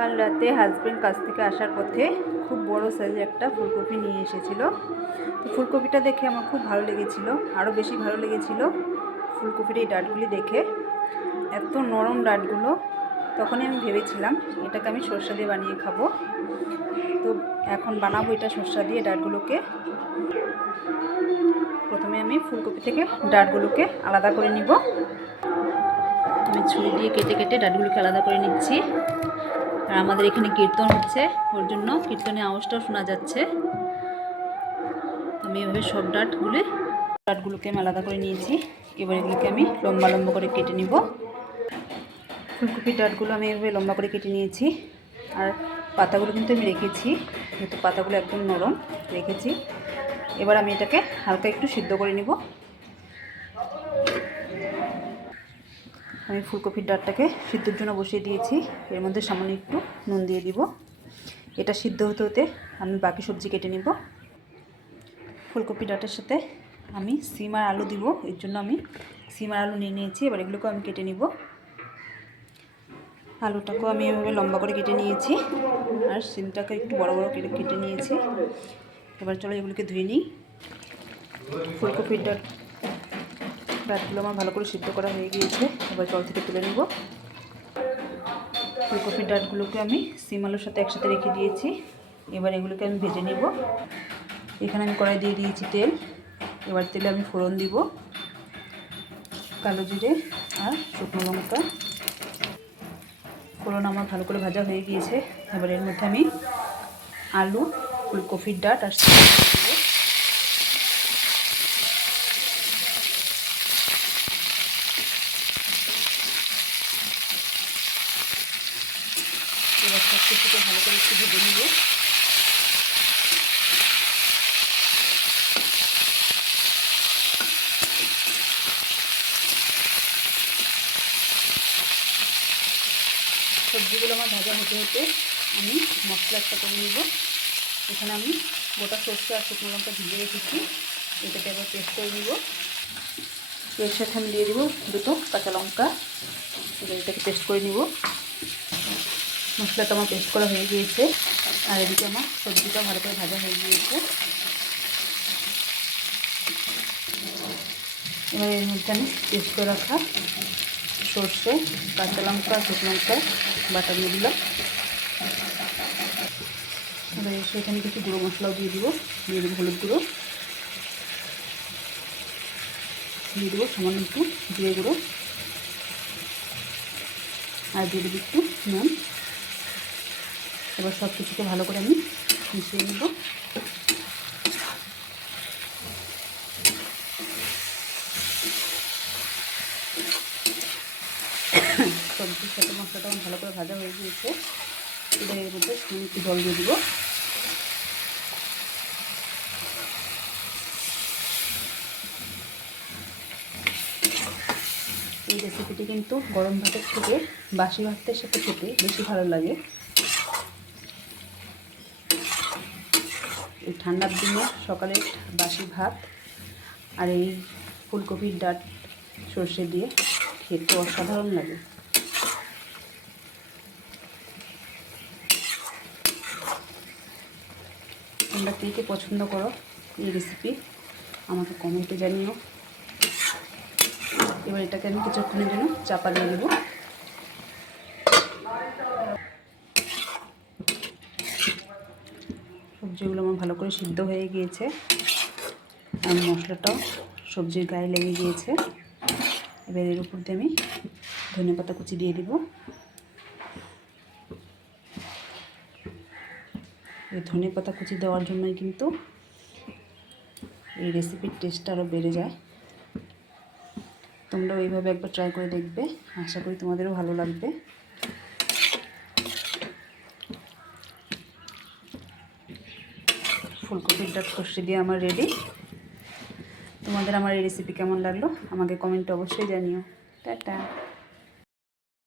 কাল রাতে হাজব্যান্ড কাছ থেকে আসার পথে খুব বড় সাইজের একটা ফুলকপি নিয়ে এসেছিল। তো ফুলকপিটা দেখে আমার খুব ভালো লেগেছিল, আরও বেশি ভালো লেগেছিল ফুলকপির এই ডাঁটগুলি দেখে। এত নরম ডাঁটগুলো, তখনই আমি ভেবেছিলাম এটাকে আমি সরষা দিয়ে বানিয়ে খাবো। তো এখন বানাবো এটা সরষা দিয়ে ডাঁটগুলোকে। প্রথমে আমি ফুলকপি থেকে ডাঁটগুলোকে আলাদা করে নিব। আমি ছুরি দিয়ে কেটে কেটে ডাঁটগুলোকে আলাদা করে নিচ্ছি। আর আমাদের এখানে কীর্তন হচ্ছে, ওর জন্য কীর্তনের আওয়াজটাও শোনা যাচ্ছে। আমি এভাবে সব ডাঁটগুলোকে আমি আলাদা করে নিয়েছি। এবার এগুলোকে আমি লম্বা লম্বা করে কেটে নিব। ফুলকপির ডাঁটগুলো আমি এভাবে লম্বা করে কেটে নিয়েছি। আর পাতাগুলো কিন্তু আমি রেখেছি, যেহেতু পাতাগুলো একদম নরম রেখেছি। এবার আমি এটাকে হালকা একটু সিদ্ধ করে নিব। আমি ফুলকপির ডাঁটটাকে সিদ্ধর জন্য বসিয়ে দিয়েছি। এর মধ্যে সামান্য একটু নুন দিয়ে দিব। এটা সিদ্ধ হতে হতে আমি বাকি সবজি কেটে নিব। ফুলকপি ডাঁটের সাথে আমি সিম আর আলু দিব, এর জন্য আমি সিম আর আলু নিয়ে নিয়েছি। এবার এগুলোকে আমি কেটে নিব। আলুটাকেও আমি এভাবে লম্বা করে কেটে নিয়েছি, আর সিমটাকে একটু বড় বড় কেটে নিয়েছি। এবার চলো এগুলোকে ধুয়ে নিই। ফুলকপির ডাঁটগুলো আমার ভালো করে সিদ্ধ করা হয়ে গিয়েছে। এবার জল থেকে তুলে নেব। ফুলকপির ডাঁটগুলোকে আমি সিম আলুর সাথে একসাথে রেখে দিয়েছি। এবার এগুলোকে আমি ভেজে নেব। এখানে আমি কড়াই দিয়ে দিয়েছি তেল। এবার তেলে আমি ফোড়ন দিব, কালো জিরে আর শুকনো লঙ্কা। ফোড়ন আমার ভালো করে ভাজা হয়ে গিয়েছে। এবার এর মধ্যে আমি আলু, ফুলকপির ডাঁট আর সিম দেব। এবার সব কিছুকে ভালো করে একটু ভেজে নেব। সবজিগুলো আমার ভাজা হতে হতে আমি মশলা একটা করে নেব। এখানে আমি গোটা সরষে আর শুকনো লঙ্কা ভিজিয়ে রেখেছি, এটাকে আবার পেস্ট করে নেব। এর সাথে আমি দিয়ে দেবো দুটো কাঁচা লঙ্কা। এবার এটাকে পেস্ট করে নিব। মশলাটা আমার পেস্ট করা হয়ে গিয়েছে, আর এদিকে আমার সবজিটা ভালো করে ভাজা হয়ে গিয়েছে। এবার এর মধ্যে আমি পেস্ট করে রাখা সর্ষে, কাঁচা লঙ্কা, শুকনো লঙ্কা বাটা দিয়ে দিলাম। এবার সেখানে কিছু গুঁড়ো মশলাও দিয়ে দেবো হলুদ গুঁড়ো, দিয়ে দেবো সামান্য একটু জিরে গুঁড়ো, আর দিয়ে দেবো একটু নুন। এবার সব কিছুকে ভালো করে আমি মিশিয়ে নেব। সবজির সাথে মশলাটা আমার ভালো করে ভাজা হয়ে গিয়েছে। এবার এর মধ্যে একটু জল দিয়ে দিব। এই রেসিপিটি কিন্তু গরম ভাতের থেকে বাসি ভাতের সাথে খেতে বেশি ভালো লাগে। এই ঠান্ডার দিনে সকালে বাসি ভাত আর এই ফুলকপির ডাঁট সর্ষে দিয়ে খেতে অসাধারণ লাগে। তোমরা কে কে পছন্দ করো এই রেসিপি আমাকে কমেন্টে জানিও। এবার এটাকে আমি কিছুক্ষণের জন্য চাপা দিয়ে দেবো। সবজিগুলো আমার ভালো করে সিদ্ধ হয়ে গিয়েছে, আর মশলাটাও সবজির গায়ে লেগে গিয়েছে। এবার এর উপর দিয়ে আমি ধনেপাতা কুচি দিয়ে দিব। এই ধনেপাতা কুচি দেওয়ার জন্যই কিন্তু এই রেসিপির টেস্টটা আরও বেড়ে যায়। তোমরাও এইভাবে একবার ট্রাই করে দেখবে, আশা করি তোমাদেরও ভালো লাগবে। ফুলকপির ডাঁট সর্ষে দিয়ে আমার রেডি। তোমাদের আমার এই রেসিপি কেমন লাগলো আমাকে কমেন্টে অবশ্যই জানিও। টাটা।